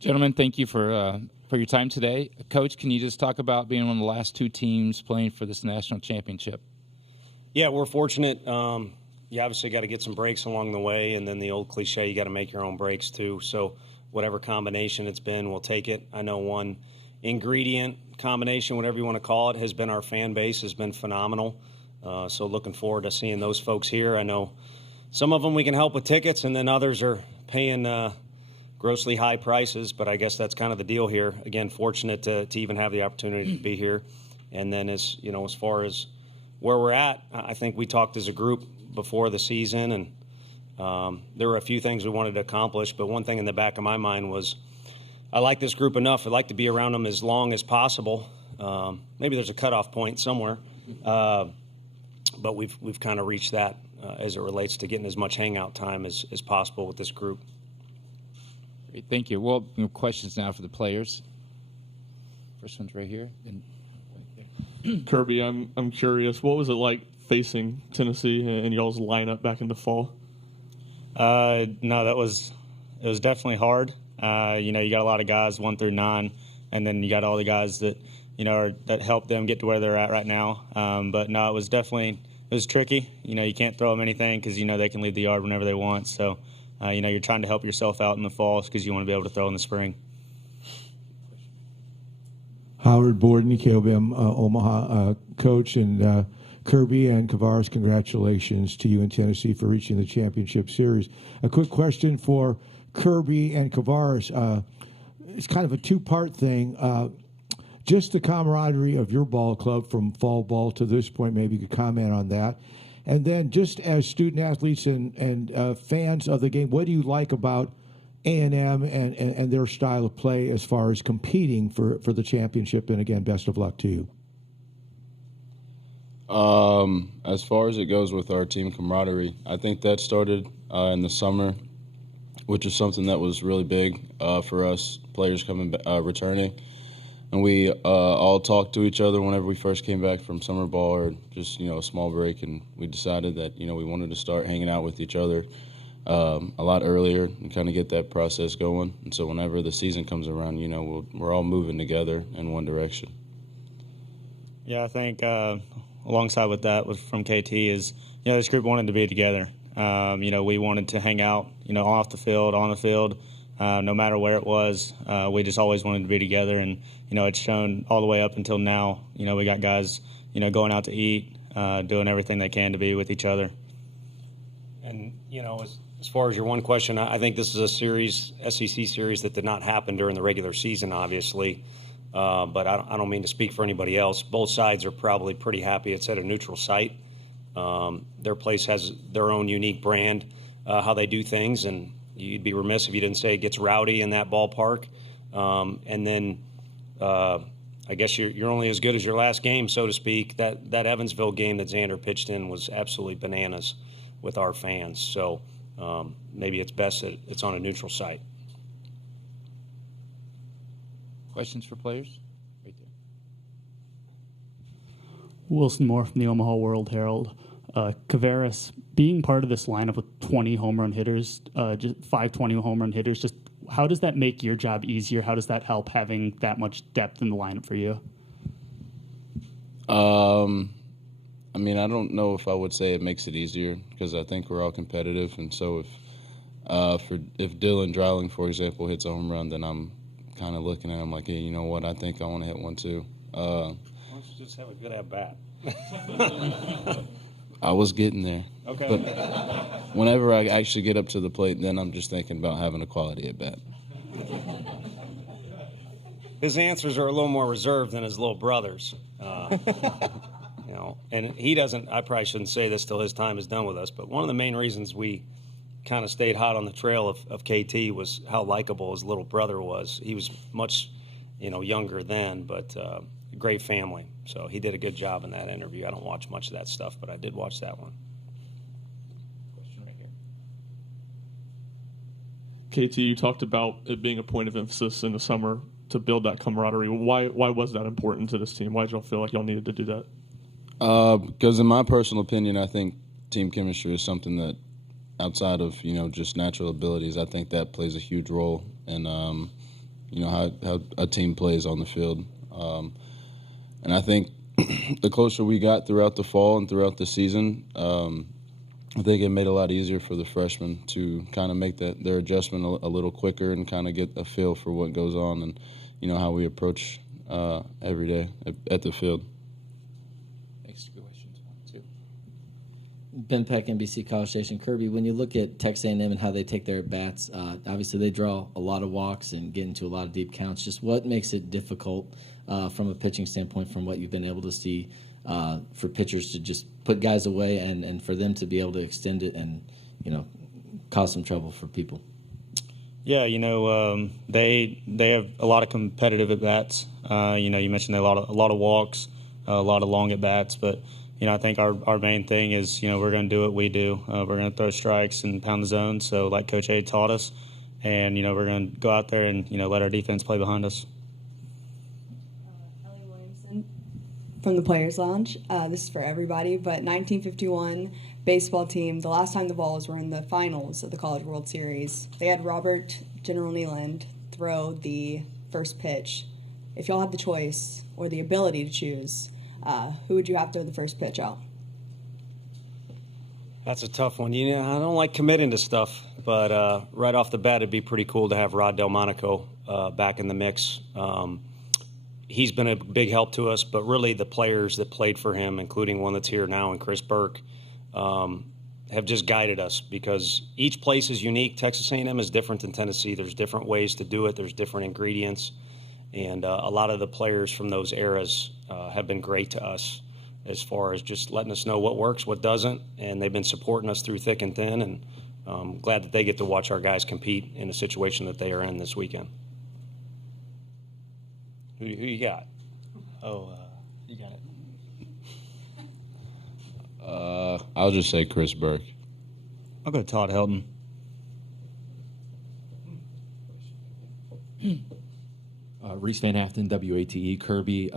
Gentlemen, thank you for your time today. Coach, can you just talk about being one of the last two teams playing for this national championship? Yeah, we're fortunate. You obviously got to get some breaks along the way, and then the old cliche, you got to make your own breaks too. So whatever combination it's been, we'll take it. I know one ingredient combination, whatever you want to call it, has been our fan base has been phenomenal. So looking forward to seeing those folks here. I know some of them we can help with tickets, and then others are paying grossly high prices, but I guess that's kind of the deal here. Again, fortunate to even have the opportunity to be here. And then as far as where we're at, I think we talked as a group before the season, and there were a few things we wanted to accomplish, but one thing in the back of my mind was I like this group enough. I'd like to be around them as long as possible. Maybe there's a cutoff point somewhere, but we've kind of reached that as it relates to getting as much hangout time as possible with this group. Great, thank you. Well, questions now for the players. First one's right here. Kirby, I'm curious. What was it like facing Tennessee and y'all's lineup back in the fall? No, it was definitely hard. You got a lot of guys 1 through 9, and then you got all the guys that that helped them get to where they're at right now. But no, it was tricky. You can't throw them anything because they can leave the yard whenever they want. So you're trying to help yourself out in the fall because you want to be able to throw in the spring. Howard Borden, KOBM Omaha coach, and Kirby and Kavares, congratulations to you in Tennessee for reaching the championship series. A quick question for Kirby and Kavares. It's kind of a two-part thing. Just the camaraderie of your ball club from fall ball to this point, maybe you could comment on that. And then just as student athletes and fans of the game, what do you like about A&M and their style of play as far as competing for the championship? And again, best of luck to you. As far as it goes with our team camaraderie, I think that started in the summer, which is something that was really big for us players returning. And we all talked to each other whenever we first came back from summer ball or just, a small break. And we decided that, we wanted to start hanging out with each other a lot earlier and kind of get that process going. And so whenever the season comes around, we're all moving together in one direction. Yeah, I think alongside with that from KT is, this group wanted to be together. We wanted to hang out, off the field, on the field, no matter where it was. We just always wanted to be together. And, it's shown all the way up until now. We got guys, going out to eat, doing everything they can to be with each other. And, as far as your one question, I think this is a SEC series that did not happen during the regular season, obviously. But I don't mean to speak for anybody else. Both sides are probably pretty happy it's at a neutral site. Their place has their own unique brand, how they do things, and you'd be remiss if you didn't say it gets rowdy in that ballpark. And then I guess you're only as good as your last game, so to speak. That Evansville game that Xander pitched in was absolutely bananas with our fans. So maybe it's best that it's on a neutral site. Questions for players? Right there. Wilson Moore from the Omaha World Herald. Kavares, being part of this lineup with 20 home run hitters, just 520 home run hitters, just how does that make your job easier? How does that help having that much depth in the lineup for you? I don't know if I would say it makes it easier because I think we're all competitive, and so if Dylan Dreiling, for example, hits a home run, then I'm kind of looking at him like, hey, you know what? I think I want to hit one too. Why don't you just have a good at bat? I was getting there. Okay. But whenever I actually get up to the plate, then I'm just thinking about having a quality at bat. His answers are a little more reserved than his little brother's. And he doesn't, I probably shouldn't say this till his time is done with us, but one of the main reasons we kind of stayed hot on the trail of KT was how likable his little brother was. He was much, younger then, but great family. So he did a good job in that interview. I don't watch much of that stuff, but I did watch that one. Question right here. KT, you talked about it being a point of emphasis in the summer to build that camaraderie. Why was that important to this team? Why did y'all feel like y'all needed to do that? Because in my personal opinion, I think team chemistry is something that outside of, just natural abilities, I think that plays a huge role in, how a team plays on the field. And I think the closer we got throughout the fall and throughout the season, I think it made it a lot easier for the freshmen to kind of make their adjustment a little quicker and kind of get a feel for what goes on and, how we approach every day at the field. Next question, 22. Ben Peck, NBC College Station. Kirby, when you look at Texas A&M and how they take their at-bats, obviously they draw a lot of walks and get into a lot of deep counts. Just what makes it difficult from a pitching standpoint from what you've been able to see for pitchers to just put guys away and for them to be able to extend it and, cause some trouble for people? Yeah, they have a lot of competitive at bats. You mentioned a lot of walks, a lot of long at bats, but I think our main thing is we're going to do what we do. We're going to throw strikes and pound the zone. So like Coach A taught us, and we're going to go out there and let our defense play behind us. Ellie Williamson from the Players Lounge. This is for everybody, but 1951 baseball team. The last time the Vols were in the finals of the College World Series, they had Robert General Nealand throw the first pitch. If y'all had the choice or the ability to choose, who would you have throw the first pitch out? That's a tough one. I don't like committing to stuff, but right off the bat, it'd be pretty cool to have Rod Delmonico back in the mix. He's been a big help to us, but really the players that played for him, including one that's here now and Chris Burke, have just guided us because each place is unique. Texas A&M is different than Tennessee. There's different ways to do it. There's different ingredients. And a lot of the players from those eras have been great to us as far as just letting us know what works, what doesn't. And they've been supporting us through thick and thin. And I'm glad that they get to watch our guys compete in a situation that they are in this weekend. Who you got? You got it. I'll just say Chris Burke. I'll go Todd Helton. Reese Van Haften, WATE. Kirby,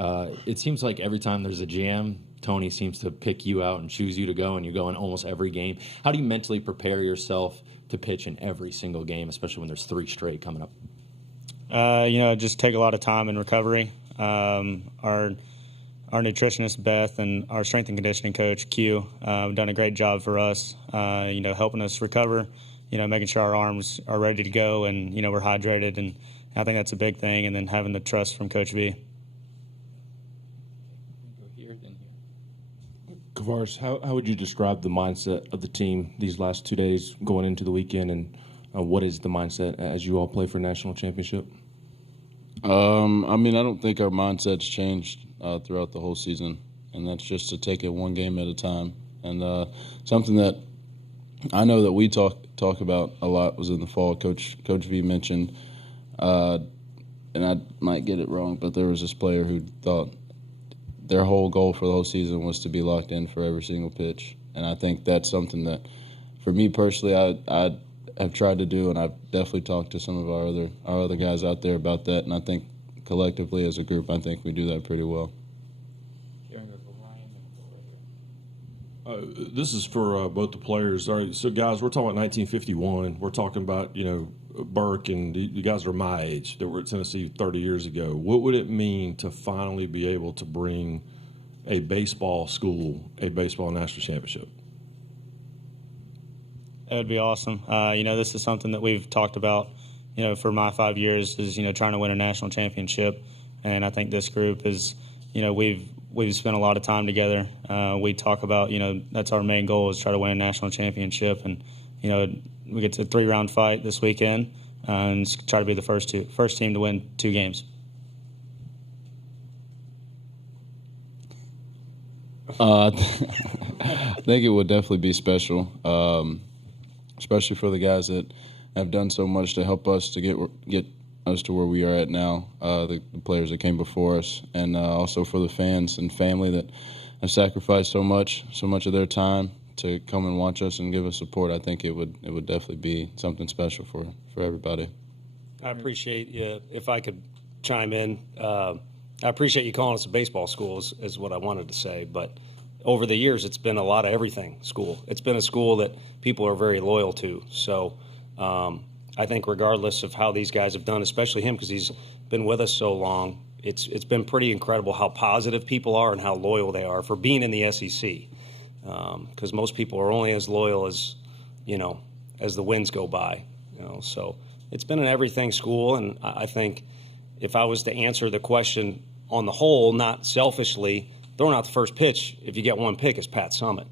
it seems like every time there's a jam, Tony seems to pick you out and choose you to go, and you go in almost every game. How do you mentally prepare yourself to pitch in every single game, especially when there's 3 straight coming up? Just take a lot of time in recovery. Our nutritionist, Beth, and our strength and conditioning coach, Q, have done a great job for us, helping us recover, making sure our arms are ready to go and, we're hydrated. And I think that's a big thing. And then having the trust from Coach V. Go here, then here. Kavaris, how would you describe the mindset of the team these last 2 days going into the weekend, and what is the mindset as you all play for a national championship? I don't think our mindset's changed throughout the whole season, and that's just to take it one game at a time. And something that I know that we talk about a lot was in the fall. Coach V mentioned, and I might get it wrong, but there was this player who thought their whole goal for the whole season was to be locked in for every single pitch. And I think that's something that, for me personally, I have tried to do, and I've definitely talked to some of our other guys out there about that. And I think collectively as a group, I think we do that pretty well. This is for both the players. All right, so guys, we're talking about 1951. We're talking about Burke and the guys that are my age that were at Tennessee 30 years ago. What would it mean to finally be able to bring a baseball school a baseball national championship? That would be awesome. This is something that we've talked about, for my 5 years is, trying to win a national championship. And I think this group is, we've spent a lot of time together. We talk about, that's our main goal is try to win a national championship. And, we get to a 3-round fight this weekend and try to be the first team to win 2 games. I think it would definitely be special, especially for the guys that have done so much to help us to get us to where we are at now, the players that came before us, and also for the fans and family that have sacrificed so much of their time to come and watch us and give us support. I think it would definitely be something special for everybody. I appreciate you. If I could chime in, I appreciate you calling us a baseball school is what I wanted to say. But over the years, it's been a lot of everything school. It's been a school that people are very loyal to. So I think regardless of how these guys have done, especially him because he's been with us so long, it's been pretty incredible how positive people are and how loyal they are for being in the SEC. Because most people are only as loyal as, as the winds go by. So it's been an everything school, and I think if I was to answer the question on the whole, not selfishly, throwing out the first pitch, if you get one pick, is Pat Summitt.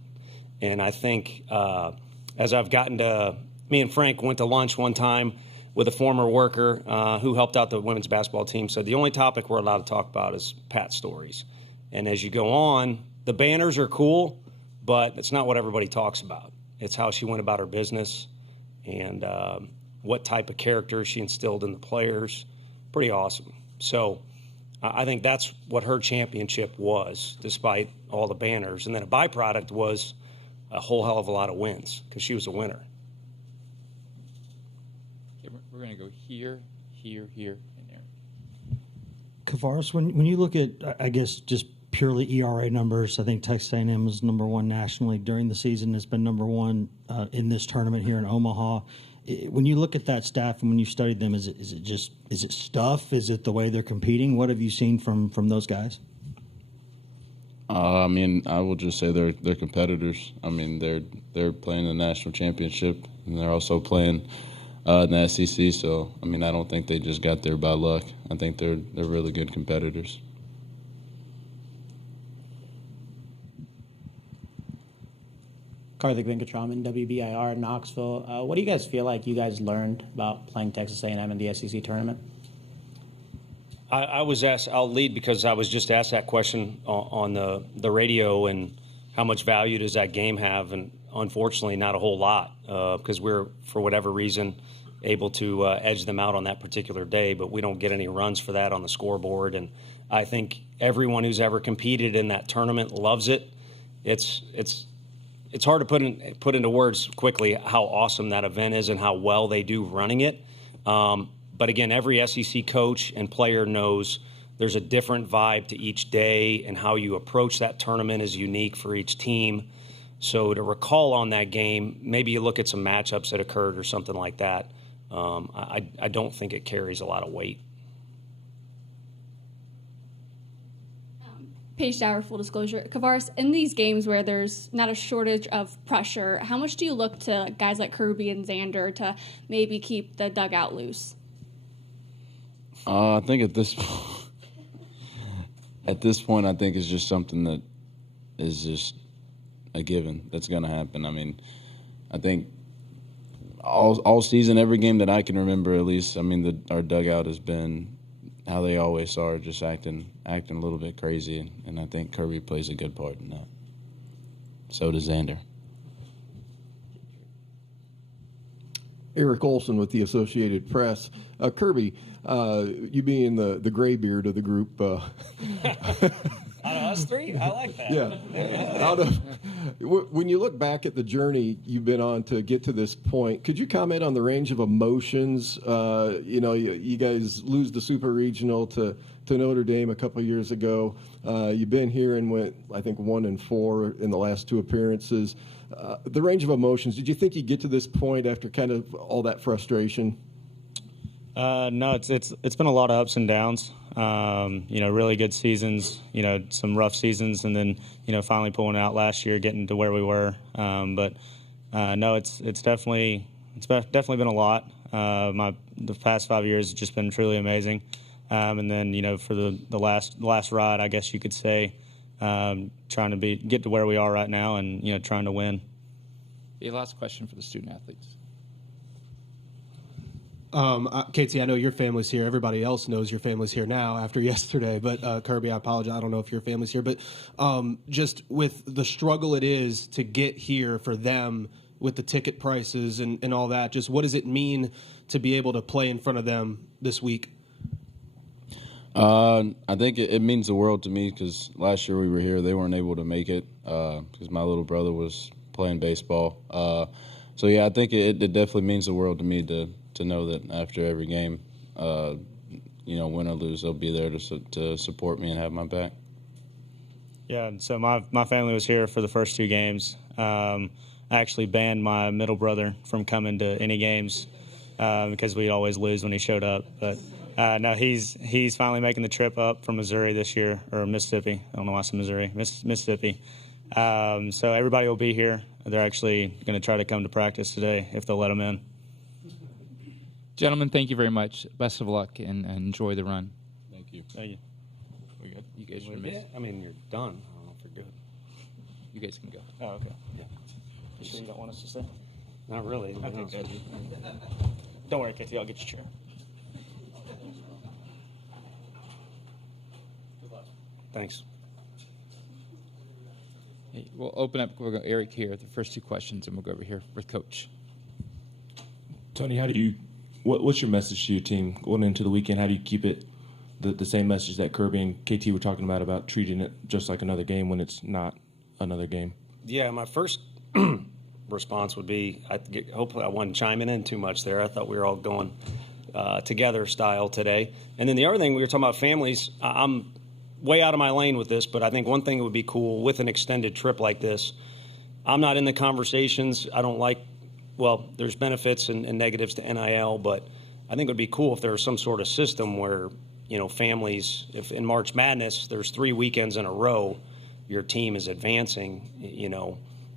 And I think as I've gotten to, me and Frank went to lunch one time with a former worker who helped out the women's basketball team, said the only topic we're allowed to talk about is Pat stories. And as you go on, the banners are cool, but it's not what everybody talks about. It's how she went about her business and what type of character she instilled in the players. Pretty awesome. So I think that's what her championship was, despite all the banners. And then a byproduct was a whole hell of a lot of wins because she was a winner. Okay, we're going to go here, here, here, and there. Kavaris, when you look at, I guess, just purely ERA numbers, I think Texas A&M was number one nationally during the season. It's been number one in this tournament here in Omaha. When you look at that staff and when you studied them, is it stuff? Is it the way they're competing? What have you seen from those guys? I will just say they're competitors. They're playing the national championship, and they're also playing in the SEC. So, I don't think they just got there by luck. I think they're really good competitors. Karthik Venkatraman, WBIR in Knoxville. What do you guys feel like you guys learned about playing Texas A&M in the SEC tournament? I was asked, I'll lead because I was just asked that question on the radio, and how much value does that game have? And unfortunately, not a whole lot because we're, for whatever reason, able to edge them out on that particular day, but we don't get any runs for that on the scoreboard. And I think everyone who's ever competed in that tournament loves it. It's hard to put into words quickly how awesome that event is and how well they do running it. But again, every SEC coach and player knows there's a different vibe to each day, and how you approach that tournament is unique for each team. So to recall on that game, maybe you look at some matchups that occurred or something like that. I don't think it carries a lot of weight. Paige Dower, full disclosure. Kavaris, in these games where there's not a shortage of pressure, how much do you look to guys like Kirby and Xander to maybe keep the dugout loose? I think at this point, I think it's just something that is just a given that's going to happen. I think all season, every game that I can remember, at least, our dugout has been how they always are, just acting a little bit crazy, and I think Kirby plays a good part in that. So does Xander. Eric Olson with the Associated Press. Kirby, you being the gray beard of the group. Out of us three? I like that. Yeah. When you look back at the journey you've been on to get to this point, could you comment on the range of emotions? You guys lose the Super Regional to Notre Dame a couple of years ago. You've been here and went, I think, 1-4 in the last two appearances. The range of emotions, did you think you'd get to this point after kind of all that frustration? No, it's been a lot of ups and downs. Really good seasons, some rough seasons, and then, finally pulling out last year, getting to where we were. No, it's definitely been a lot. The past 5 years has just been truly amazing. And then, for the last ride, I guess you could say, trying to get to where we are right now and, trying to win. The last question for the student athletes. Katie, I know your family's here. Everybody else knows your family's here now after yesterday. But Kirby, I apologize. I don't know if your family's here. But just with the struggle it is to get here for them with the ticket prices and all that, just what does it mean to be able to play in front of them this week? I think it means the world to me because last year we were here. They weren't able to make it because my little brother was playing baseball. So, yeah, I think it definitely means the world to me to know that after every game, win or lose, they'll be there to support me and have my back. Yeah, so my family was here for the first two games. I actually banned my middle brother from coming to any games because we'd always lose when he showed up. But no, he's finally making the trip up from Missouri this year, or Mississippi. I don't know why I said Missouri. Mississippi. So everybody will be here. They're actually going to try to come to practice today if they'll let them in. Gentlemen, thank you very much. Best of luck and enjoy the run. Thank you. Thank you. We good? You guys are Yeah, I mean, you're done. I don't know if you're good. You guys can go. Oh, okay. Yeah. You sure you don't want us to stay? Not really. Okay, No. good. Don't worry, KT. I'll get your chair. Thanks. Hey, we'll open up. We'll go Eric here, the first 2 questions, and we'll go over here with Coach. Tony, how do you? What's your message to your team going into the weekend? How do you keep it the same message that Kirby and KT were talking about treating it just like another game when it's not another game? Yeah, my first response would be, hopefully I wasn't chiming in too much there. I thought we were all going together style today. And then the other thing, we were talking about families. I'm way out of my lane with this, but I think one thing that would be cool with an extended trip like this, I'm not in the conversations. I don't like, well, there's benefits and negatives to NIL, but I think it would be cool if there was some sort of system where, families, if in March Madness, there's 3 weekends in a row, your team is advancing,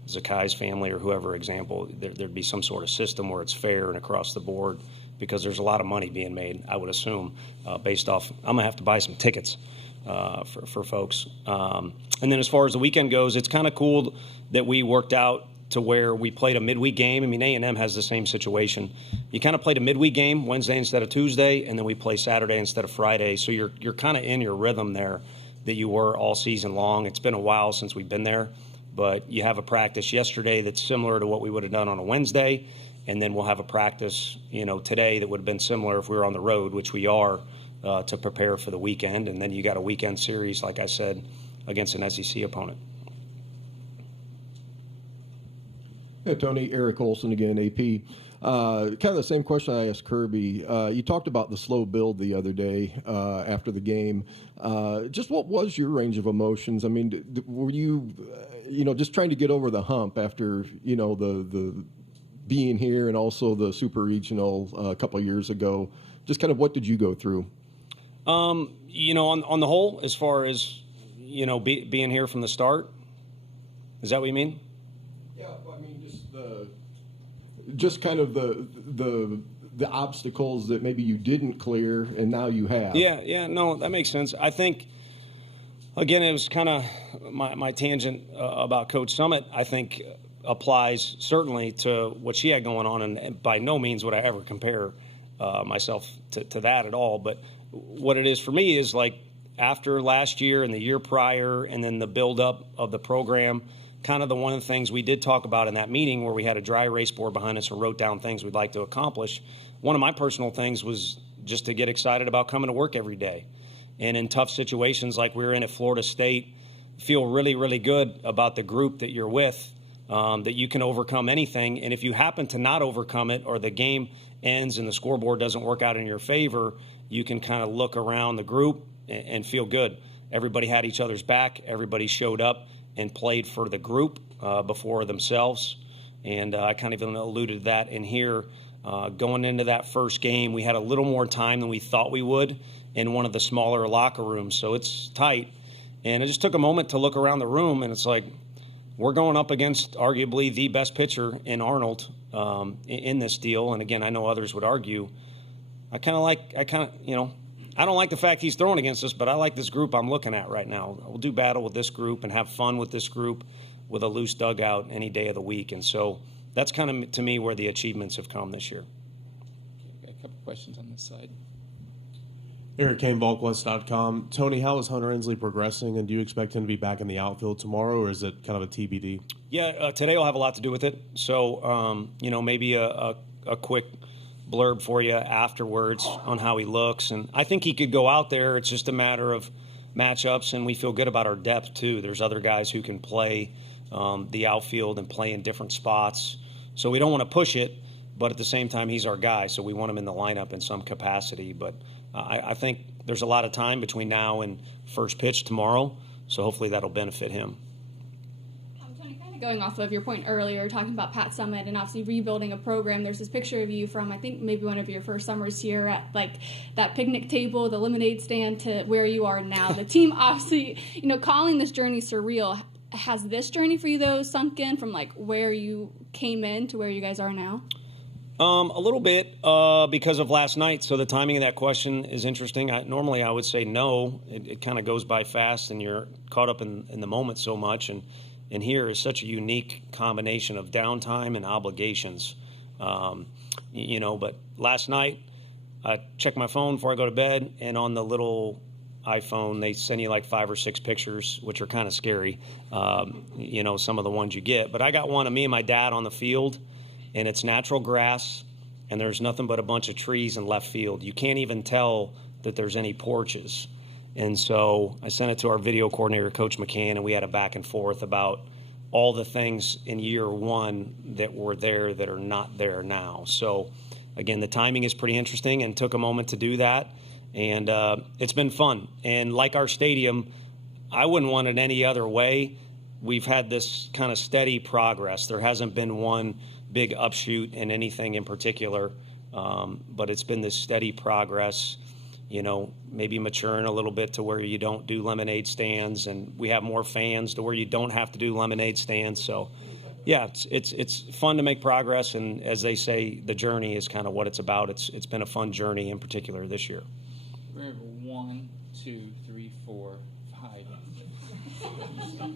Zakai's family or whoever example, there'd be some sort of system where it's fair and across the board, because there's a lot of money being made, I would assume, based off, I'm going to have to buy some tickets for folks. And then as far as the weekend goes, it's kind of cool that we worked out to where we played a midweek game. I mean, A&M has the same situation. You kind of played a midweek game Wednesday instead of Tuesday, and then we play Saturday instead of Friday. So you're kind of in your rhythm there that you were all season long. It's been a while since we've been there, but you have a practice yesterday that's similar to what we would have done on a Wednesday, and then we'll have a practice, today that would have been similar if we were on the road, which we are, to prepare for the weekend. And then you got a weekend series, like I said, against an SEC opponent. Yeah, Tony, Eric Olson again, AP. Kind of the same question I asked Kirby. You talked about the slow build the other day after the game. Just what was your range of emotions? I mean, were you, just trying to get over the hump after, the being here and also the super regional a couple of years ago? Just kind of what did you go through? On the whole, as far as, being here from the start, is that what you mean? Yeah, I mean, just kind of the obstacles that maybe you didn't clear and now you have. Yeah, no, that makes sense. I think, again, it was kind of my tangent about Coach Summit, I think applies certainly to what she had going on, and by no means would I ever compare myself to that at all. But what it is for me is like after last year and the year prior and then the buildup of the program, kind of one of the things we did talk about in that meeting where we had a dry erase board behind us and wrote down things we'd like to accomplish. One of my personal things was just to get excited about coming to work every day. And in tough situations like we were in at Florida State, feel really, really good about the group that you're with, that you can overcome anything. And if you happen to not overcome it or the game ends and the scoreboard doesn't work out in your favor, you can kind of look around the group and feel good. Everybody had each other's back. Everybody showed up and played for the group before themselves. And I kind of even alluded to that in here. Going into that first game, we had a little more time than we thought we would in one of the smaller locker rooms. So it's tight. And it just took a moment to look around the room, and it's like we're going up against arguably the best pitcher in Arnold in this deal. And again, I know others would argue. I don't like the fact he's throwing against us, but I like this group I'm looking at right now. We'll do battle with this group and have fun with this group with a loose dugout any day of the week. And so that's kind of, to me, where the achievements have come this year. Okay, a couple questions on this side. Eric Kane, Volquest.com. Tony, how is Hunter Ensley progressing, and do you expect him to be back in the outfield tomorrow, or is it kind of a TBD? Yeah, today will have a lot to do with it. So, maybe a quick blurb for you afterwards on how he looks. And I think he could go out there. It's just a matter of matchups, and we feel good about our depth, too. There's other guys who can play the outfield and play in different spots. So we don't want to push it, but at the same time, he's our guy, so we want him in the lineup in some capacity. But I think there's a lot of time between now and first pitch tomorrow, so hopefully that'll benefit him. Tony, kind Going off of your point earlier, talking about Pat Summit and obviously rebuilding a program, there's this picture of you from, I think, maybe one of your first summers here at like that picnic table, the lemonade stand, to where you are now. The team obviously, calling this journey surreal. Has this journey for you, though, sunk in from like where you came in to where you guys are now? A little bit because of last night. So the timing of that question is interesting. Normally I would say no. It kind of goes by fast and you're caught up in the moment so much. And here is such a unique combination of downtime and obligations. But last night I checked my phone before I go to bed, and on the little iPhone, they send you like 5 or 6 pictures, which are kind of scary, some of the ones you get. But I got one of me and my dad on the field, and it's natural grass, and there's nothing but a bunch of trees in left field. You can't even tell that there's any porches. And so I sent it to our video coordinator, Coach McCann, and we had a back and forth about all the things in year one that were there that are not there now. So, again, the timing is pretty interesting and took a moment to do that. And it's been fun. And like our stadium, I wouldn't want it any other way. We've had this kind of steady progress. There hasn't been one big upshoot in anything in particular, but it's been this steady progress. Maybe maturing a little bit to where you don't do lemonade stands, and we have more fans to where you don't have to do lemonade stands. So, yeah, it's fun to make progress, and as they say, the journey is kind of what it's about. It's been a fun journey in particular this year. We have 1, 2, 3, 4, 5.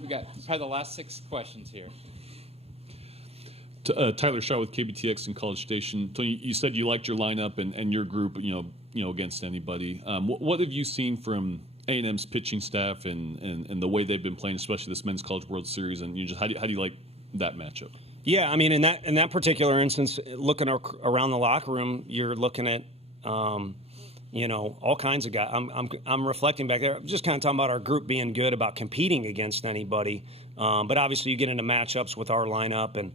We got probably the last 6 questions here. Tyler Shaw with KBTX in College Station. Tony, you said you liked your lineup and your group, against anybody. What have you seen from A&M's pitching staff and the way they've been playing, especially this Men's College World Series, and how do you like that matchup? Yeah, I mean, in that particular instance, looking around the locker room, you're looking at all kinds of guys. I'm reflecting back there. I'm just kind of talking about our group being good about competing against anybody. But obviously, you get into matchups with our lineup, and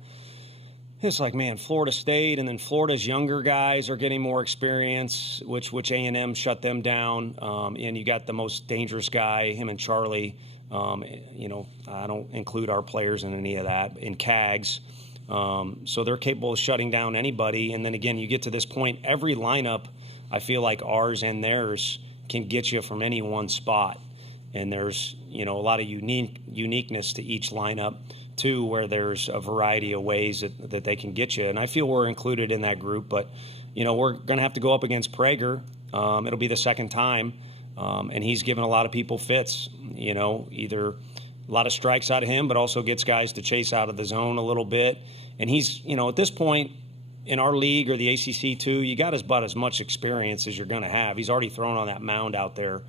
it's like, man, Florida State, and then Florida's younger guys are getting more experience, which A&M shut them down. And you got the most dangerous guy, him and Charlie. I don't include our players in any of that, in CAGs. So they're capable of shutting down anybody. And then again, you get to this point, every lineup, I feel like ours and theirs can get you from any one spot. And there's, a lot of uniqueness to each lineup, too, where there's a variety of ways that they can get you. And I feel we're included in that group. But, we're going to have to go up against Prager. It'll be the second time. And he's given a lot of people fits, either a lot of strikes out of him, but also gets guys to chase out of the zone a little bit. And he's, at this point in our league or the ACC too, you got about as much experience as you're going to have. He's already thrown on that mound out there.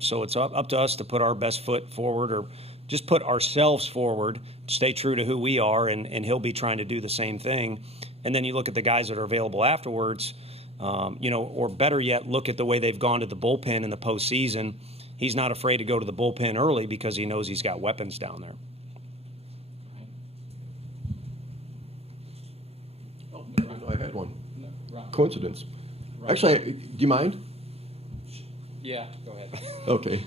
So it's up to us to put our best foot forward, or just put ourselves forward, stay true to who we are, and he'll be trying to do the same thing. And then you look at the guys that are available afterwards, or better yet, look at the way they've gone to the bullpen in the postseason. He's not afraid to go to the bullpen early because he knows he's got weapons down there. I had one. Coincidence. Actually, do you mind? Yeah, go ahead. Okay.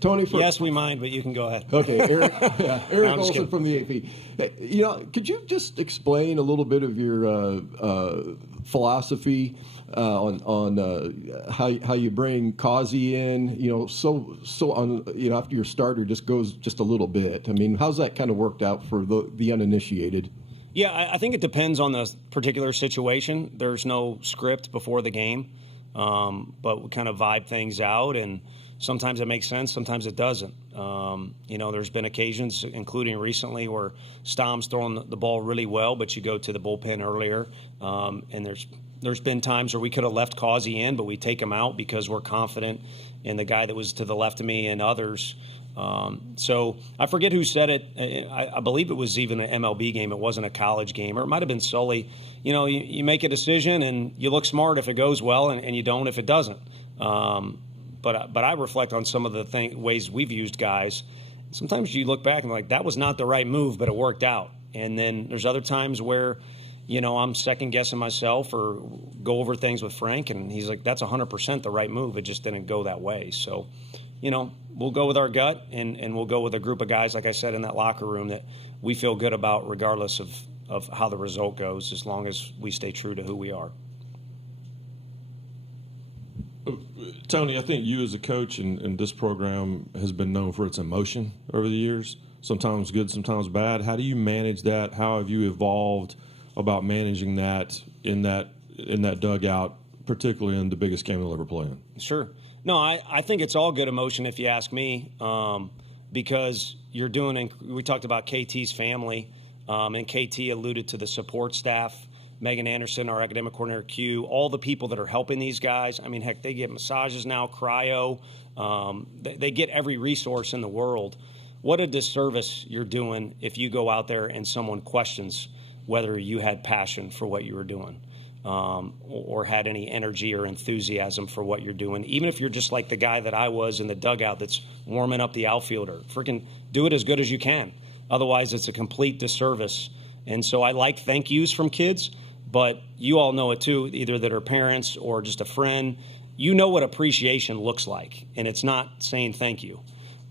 Tony, yes, we mind, but you can go ahead. Okay, Eric Olson from the AP. Could you just explain a little bit of your philosophy on how you bring Causey in? So on after your starter just goes just a little bit. I mean, how's that kind of worked out for the uninitiated? Yeah, I think it depends on the particular situation. There's no script before the game, but we kind of vibe things out, and sometimes it makes sense, sometimes it doesn't. There's been occasions, including recently, where Stom's throwing the ball really well, but you go to the bullpen earlier. And there's been times where we could have left Causey in, but we take him out because we're confident in the guy that was to the left of me and others. So I forget who said it. I believe it was even an MLB game. It wasn't a college game, or it might have been Sully. You make a decision and you look smart if it goes well, and you don't if it doesn't. But I reflect on some of the ways we've used guys. Sometimes you look back and like, that was not the right move, but it worked out. And then there's other times where, I'm second guessing myself or go over things with Frank, and he's like, that's 100% the right move. It just didn't go that way. So, we'll go with our gut, and we'll go with a group of guys, like I said, in that locker room that we feel good about regardless of how the result goes, as long as we stay true to who we are. Tony, I think you as a coach and this program has been known for its emotion over the years, sometimes good, sometimes bad. How do you manage that? How have you evolved about managing that in that dugout, particularly in the biggest game they'll ever play in? Sure. No, I think it's all good emotion if you ask me, because you're doing – we talked about KT's family, and KT alluded to the support staff. Megan Anderson, our academic coordinator, Q, all the people that are helping these guys. I mean, heck, they get massages now, cryo. They get every resource in the world. What a disservice you're doing if you go out there and someone questions whether you had passion for what you were doing, or had any energy or enthusiasm for what you're doing. Even if you're just like the guy that I was in the dugout that's warming up the outfielder, freaking do it as good as you can. Otherwise, it's a complete disservice. And so I like thank yous from kids. But you all know it too, either that are parents or just a friend. You know what appreciation looks like, and it's not saying thank you.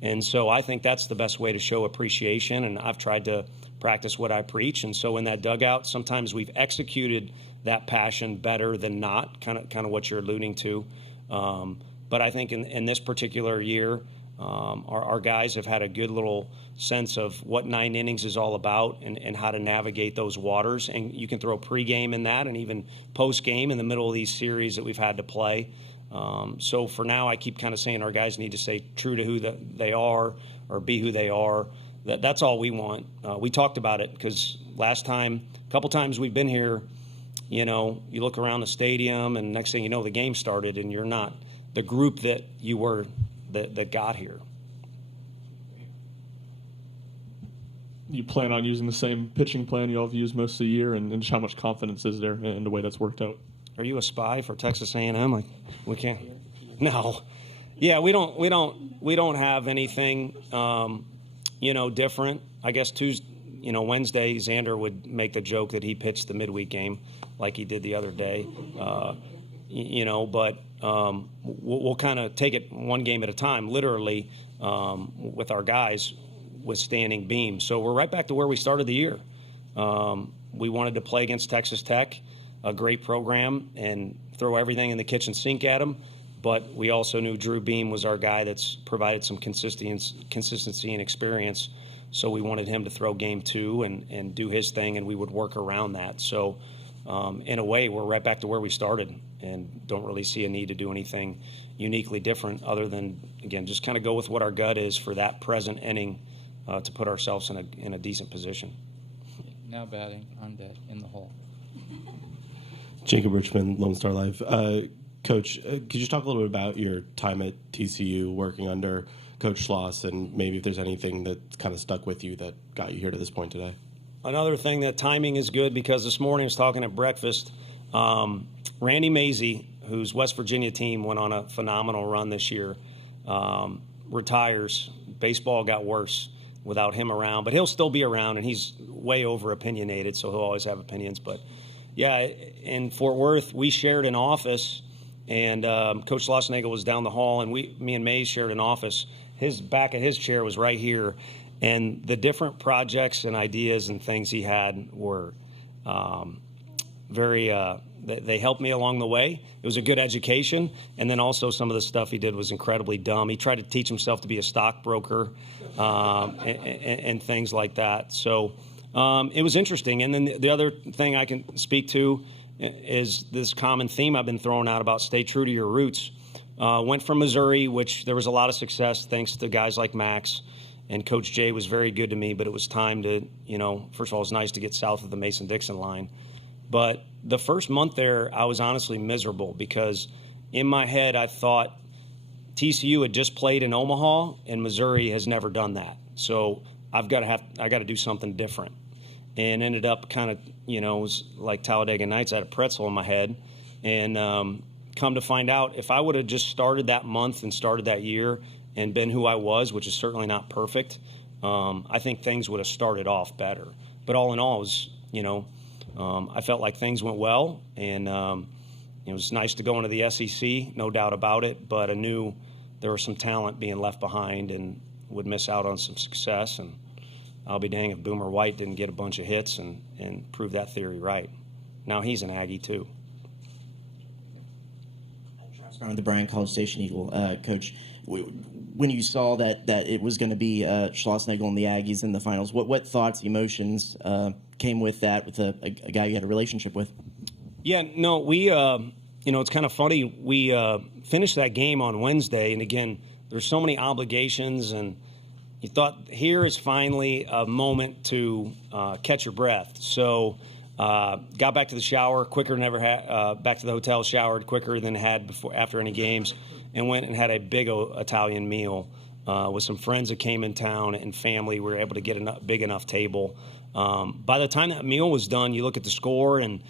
And so I think that's the best way to show appreciation, and I've tried to practice what I preach. And so in that dugout, sometimes we've executed that passion better than not, kind of what you're alluding to. But I think in this particular year, our guys have had a good little sense of what 9 innings is all about and how to navigate those waters. And you can throw pregame in that and even postgame in the middle of these series that we've had to play. So for now, I keep kind of saying our guys need to stay true to who they are or be who they are. That's all we want. We talked about it because last time, a couple times we've been here, you look around the stadium and next thing you know, the game started and you're not the group that you were that got here. You plan on using the same pitching plan you all have used most of the year, and how much confidence is there in the way that's worked out? Are you a spy for Texas A&M? Like, we can't. No. Yeah, we don't have anything, different. I guess Wednesday, Xander would make the joke that he pitched the midweek game like he did the other day. But we'll kind of take it one game at a time, literally, with our guys with standing beam. So we're right back to where we started the year. We wanted to play against Texas Tech, a great program, and throw everything in the kitchen sink at them. But we also knew Drew Beam was our guy that's provided some consistency and experience. So we wanted him to throw game 2 and do his thing, and we would work around that. So in a way, we're right back to where we started and don't really see a need to do anything uniquely different other than, again, just kind of go with what our gut is for that present inning to put ourselves in a decent position. Now batting on deck in the hole. Jacob Richmond, Lone Star Live. Coach, could you talk a little bit about your time at TCU working under Coach Schloss and maybe if there's anything that kind of stuck with you that got you here to this point today? Another thing, that timing is good because this morning I was talking at breakfast. Randy Mazey, whose West Virginia team went on a phenomenal run this year, retires. Baseball got worse without him around, but he'll still be around, and he's way over opinionated, so he'll always have opinions. But yeah, in Fort Worth, we shared an office, and Coach Schlossnagle was down the hall, and me and Mays shared an office. His back of his chair was right here, and the different projects and ideas and things he had were they helped me along the way. It was a good education, and then also some of the stuff he did was incredibly dumb. He tried to teach himself to be a stockbroker and things like that. So it was interesting. And then the other thing I can speak to is this common theme I've been throwing out about stay true to your roots. Went from Missouri, which there was a lot of success thanks to guys like Max, and Coach Jay was very good to me, but it was time to, first of all, it was nice to get south of the Mason-Dixon line. But the first month there, I was honestly miserable because in my head I thought TCU had just played in Omaha and Missouri has never done that. So I got to do something different. And ended up kind of, it was like Talladega Nights. I had a pretzel in my head. And come to find out, if I would have just started that month and started that year and been who I was, which is certainly not perfect, I think things would have started off better. But all in all, it was, I felt like things went well, and it was nice to go into the SEC, no doubt about it, but a new there was some talent being left behind and would miss out on some success. And I'll be dang if Boomer White didn't get a bunch of hits and prove that theory right. Now he's an Aggie too. The Bryan College Station Eagle. Coach, when you saw that it was going to be Schlossnagle and the Aggies in the finals, what thoughts, emotions came with that, with a guy you had a relationship with? Yeah, no, we, it's kind of funny. We finished that game on Wednesday, and again, there's so many obligations, and you thought here is finally a moment to catch your breath. So got back to the shower quicker than ever had, back to the hotel, showered quicker than had before after any games, and went and had a big Italian meal with some friends that came in town and family. We were able to get a big enough table. By the time that meal was done, you look at the score, and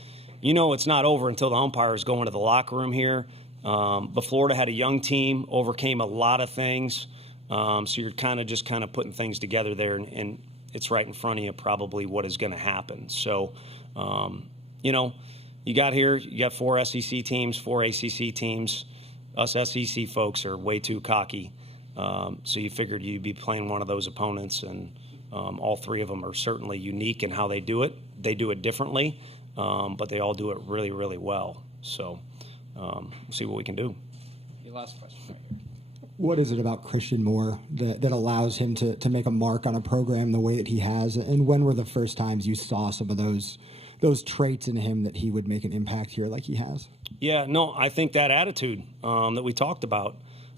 it's not over until the umpires go into the locker room here. But Florida had a young team, overcame a lot of things. So you're kind of putting things together there, and it's right in front of you probably what is going to happen. So, you got here, you got 4 SEC teams, 4 ACC teams. Us SEC folks are way too cocky. So you figured you'd be playing one of those opponents, and all 3 of them are certainly unique in how they do it. They do it differently, but they all do it really, really well. So we'll see what we can do. Your last question right here. What is it about Christian Moore that allows him to make a mark on a program the way that he has? And when were the first times you saw some of those traits in him that he would make an impact here like he has? Yeah, no, I think that attitude that we talked about,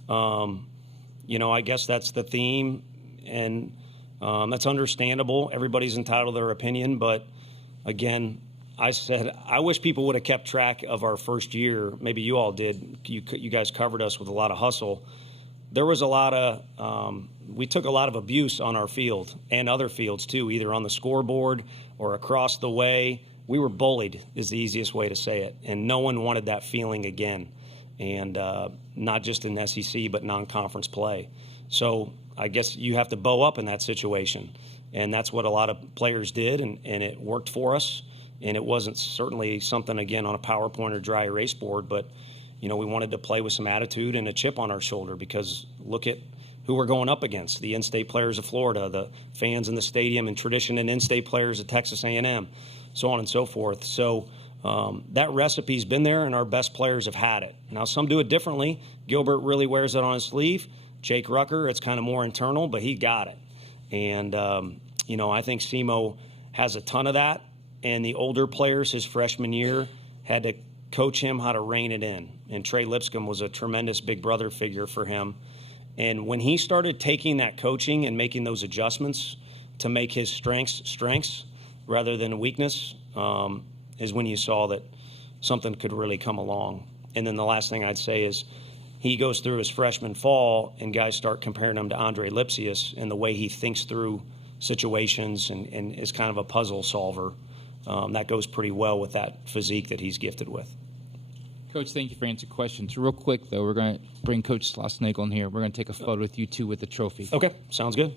I guess that's the theme, and that's understandable. Everybody's entitled to their opinion, but again, I said I wish people would have kept track of our first year. Maybe you all did. You guys covered us with a lot of hustle. There was a lot of we took a lot of abuse on our field and other fields too, either on the scoreboard or across the way. We were bullied is the easiest way to say it, and no one wanted that feeling again, and not just in SEC but non-conference play. So I guess you have to bow up in that situation, and that's what a lot of players did, and it worked for us. And it wasn't certainly something, again, on a PowerPoint or dry erase board, but, we wanted to play with some attitude and a chip on our shoulder, because look at who we're going up against, the in-state players of Florida, the fans in the stadium and tradition and in-state players at Texas A&M, so on and so forth. So that recipe's been there, and our best players have had it. Now, some do it differently. Gilbert really wears it on his sleeve. Jake Rucker, it's kind of more internal, but he got it. And, I think SEMO has a ton of that. And the older players his freshman year had to coach him how to rein it in. And Trey Lipscomb was a tremendous big brother figure for him. And when he started taking that coaching and making those adjustments to make his strengths rather than weakness, is when you saw that something could really come along. And then the last thing I'd say is he goes through his freshman fall, and guys start comparing him to Andre Lipsius in the way he thinks through situations and is kind of a puzzle solver. That goes pretty well with that physique that he's gifted with. Coach, thank you for answering questions. Real quick, though, we're going to bring Coach Schlossnagle in here. We're going to take a photo with you two with the trophy. Okay, sounds good.